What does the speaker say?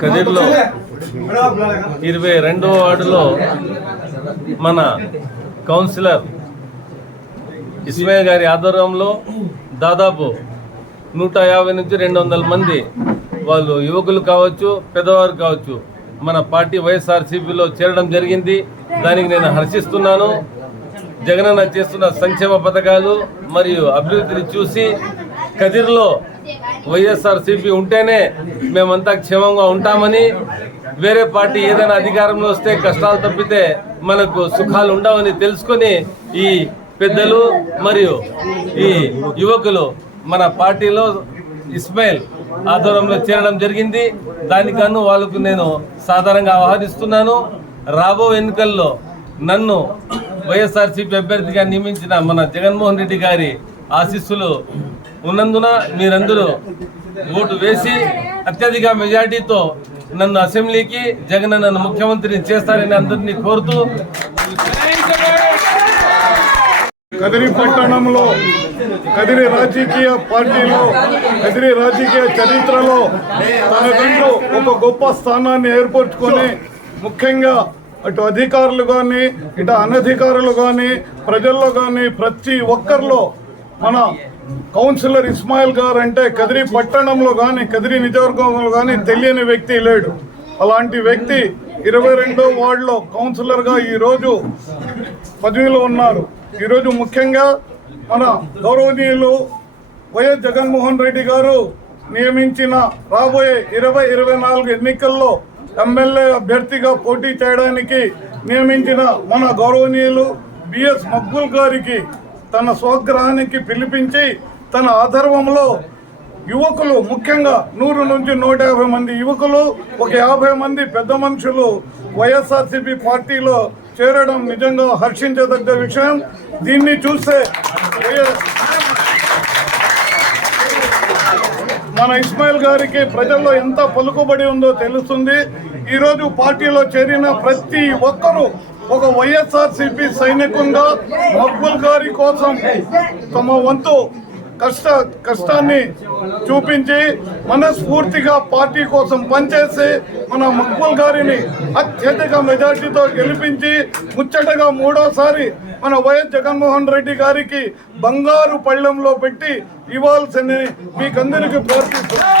కదిర్లో ఇరవై రెండవ వార్డులో మన కౌన్సిలర్ ఇస్మాయిల్ గారి ఆధ్వర్యంలో దాదాపు నూట యాభై నుంచి రెండు వందల మంది వాళ్ళు యువకులు కావచ్చు పెద్దవారు కావచ్చు మన పార్టీ వైఎస్ఆర్సీపీలో చేరడం జరిగింది. దానికి నేను హర్షిస్తున్నాను. జగనన్న చేస్తున్న సంక్షేమ పథకాలు మరియు అభివృద్ధిని చూసి కదిర్లో వైఎస్ఆర్సీపీ ఉంటేనే మేమంతా క్షేమంగా ఉంటామని వేరే పార్టీ ఏదైనా అధికారంలో వస్తే కష్టాలు తప్పితే మనకు సుఖాలు ఉండవని తెలుసుకొని ఈ పెద్దలు మరియు ఈ యువకులు మన పార్టీలో ఇస్మాయిల్ ఆధ్వర్యంలో చేరడం జరిగింది. దానికన్నా వాళ్ళకు నేను సాధారణంగా ఆహ్వానిస్తున్నాను. రాబో ఎన్నికల్లో నన్ను వైఎస్ఆర్సీపీ అభ్యర్థిగా నియమించిన మన జగన్మోహన్ రెడ్డి గారి ఆశీస్సులు ఉన్నందున మీరందరూ ఓటు వేసి అత్యధిక మెజార్టీతో నన్ను అసెంబ్లీకి జగన్ నన్ను ముఖ్యమంత్రిని చేస్తారని అందరినీ కోరుతూ కదిరి పట్టణంలో కదిరి రాజకీయ పార్టీలో కదిరి రాజకీయ చరిత్రలో తనకంటూ ఒక గొప్ప స్థానాన్ని ఏర్పరచుకొని ముఖ్యంగా అటు అధికారులు కానీ ఇటు అనధికారులు కానీ ప్రజల్లో కానీ ప్రతి ఒక్కరిలో మన కౌన్సిలర్ ఇస్మాయిల్ గారు అంటే కదిరి పట్టణంలో కానీ కదిరి నియోజకవర్గంలో కానీ తెలియని వ్యక్తి లేడు. అలాంటి వ్యక్తి ఇరవై రెండో వార్డులో కౌన్సిలర్గా ఈరోజు పదవిలో ఉన్నారు. ఈరోజు ముఖ్యంగా మన గౌరవనీయులు వైఎస్ జగన్మోహన్ రెడ్డి గారు నియమించిన రాబోయే ఇరవై ఇరవై నాలుగు ఎన్నికల్లో ఎమ్మెల్యే అభ్యర్థిగా పోటీ చేయడానికి నియమించిన మన గౌరవనీయులు బిఎస్ మక్బుల్ గారికి తన స్వగ్రహానికి పిలిపించి తన ఆధర్వంలో యువకులు ముఖ్యంగా నూరు నుంచి నూట యాభై మంది యువకులు ఒక యాభై మంది పెద్ద మనుషులు వైఎస్ఆర్సీపీ పార్టీలో చేరడం నిజంగా హర్షించదగ్గ విషయం. దీన్ని చూస్తే మన ఇస్మాయిల్ గారికి ప్రజల్లో ఎంత పలుకుబడి ఉందో తెలుస్తుంది. ఈరోజు పార్టీలో చేరిన ప్రతి ఒక్కరూ ఒక వైఎస్ఆర్సీపీ సైనికునిగా మక్బుల్ గారి కోసం తమ వంతు కష్ట కష్టాన్ని చూపించి మనస్ఫూర్తిగా పార్టీ కోసం పనిచేసి మన మక్బుల్ గారిని అత్యధిక మెజార్టీతో గెలిపించి ముచ్చటగా మూడోసారి మన వైఎస్ జగన్మోహన్ రెడ్డి గారికి బంగారు పళ్ళెంలో పెట్టి ఇవ్వాల్సింది మీకందరికీ ప్రార్థిస్తున్నాను